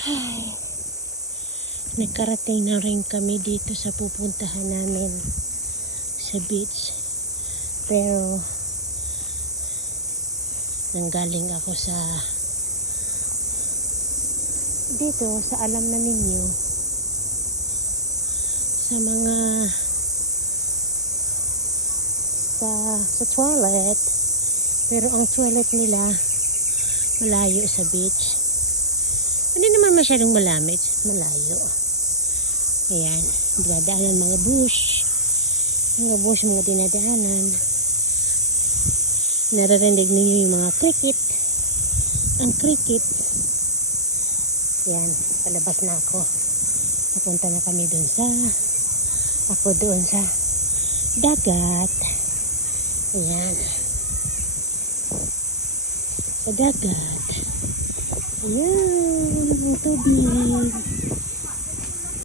Ay, nagkarating na rin kami dito sa pupuntahan namin sa beach. Pero nanggaling ako sa dito sa alam na ninyo sa mga sa toilet, pero ang toilet nila malayo sa beach. Hindi naman masyadong malayo. Ayan, dinadaanan mga bush, mga dinadaanan. Naririnig niyo yung mga cricket. Ang cricket. Ayan, palabas na ako. Papunta na kami doon sa dagat. Ayan. Sa dagat. Ayan, ang tubig.